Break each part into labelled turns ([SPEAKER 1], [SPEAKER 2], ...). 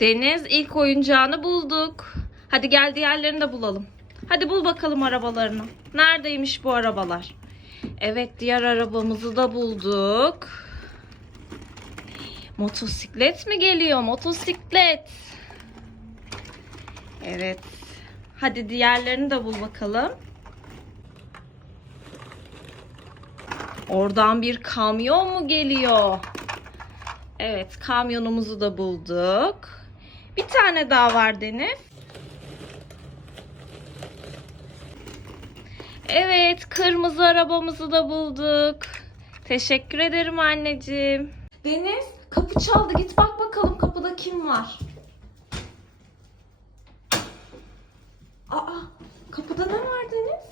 [SPEAKER 1] Deniz ilk oyuncağını bulduk. Hadi gel diğerlerini de bulalım. Hadi bul bakalım arabalarını. Neredeymiş bu arabalar? Evet diğer arabamızı da bulduk. Motosiklet mi geliyor? Motosiklet. Evet. Hadi diğerlerini de bul bakalım. Oradan bir kamyon mu geliyor? Evet, kamyonumuzu da bulduk. Bir tane daha var Deniz. Evet, kırmızı arabamızı da bulduk. Teşekkür ederim anneciğim. Deniz, kapı çaldı. Git bak bakalım kapıda kim var? Aa, kapıda ne var Deniz?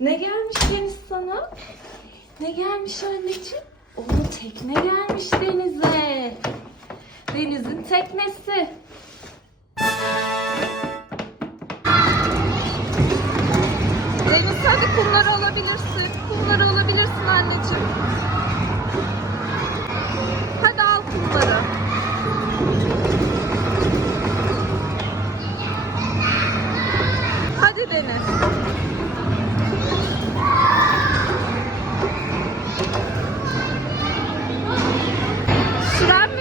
[SPEAKER 1] Ne gelmiş Deniz sana? Ne gelmiş anneciğim? Oo tekne gelmiş Deniz'e. Deniz'in teknesi. Deniz hadi kumları alabilirsin. Kumları alabilirsin anneciğim.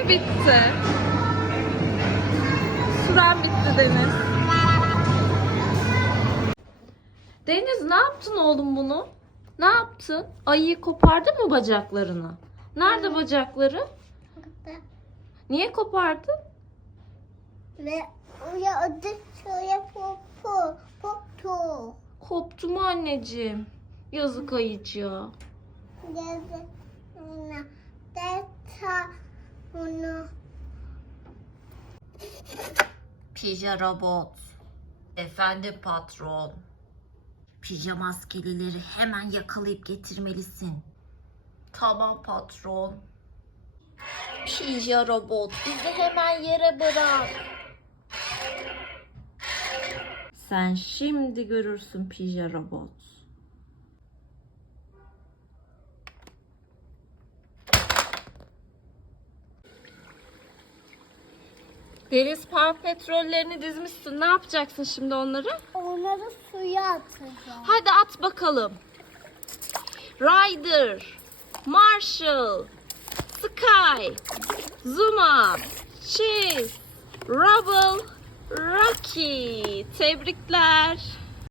[SPEAKER 1] Bitti? Süren bitti Deniz. Deniz ne yaptın oğlum bunu? Ne yaptın? Ayıyı kopardın mı bacaklarını? Nerede bacakları? Niye kopardın?
[SPEAKER 2] Ve uyandı şöyle popo popo.
[SPEAKER 1] Koptu mu anneciğim? Yazık ayıcığa.
[SPEAKER 2] Dedi
[SPEAKER 3] Pija robot. Efendi patron. Pijama askerileri hemen yakalayıp getirmelisin. Tamam patron. Pija robot bizi hemen yere bırak. Sen şimdi görürsün pija
[SPEAKER 1] Deniz petrollerini dizmişsin. Ne yapacaksın şimdi onları?
[SPEAKER 2] onları suya atacağım.
[SPEAKER 1] Hadi at bakalım. Ryder, Marshall, Sky, Zuma, Chase, Rubble, Rocky. Tebrikler.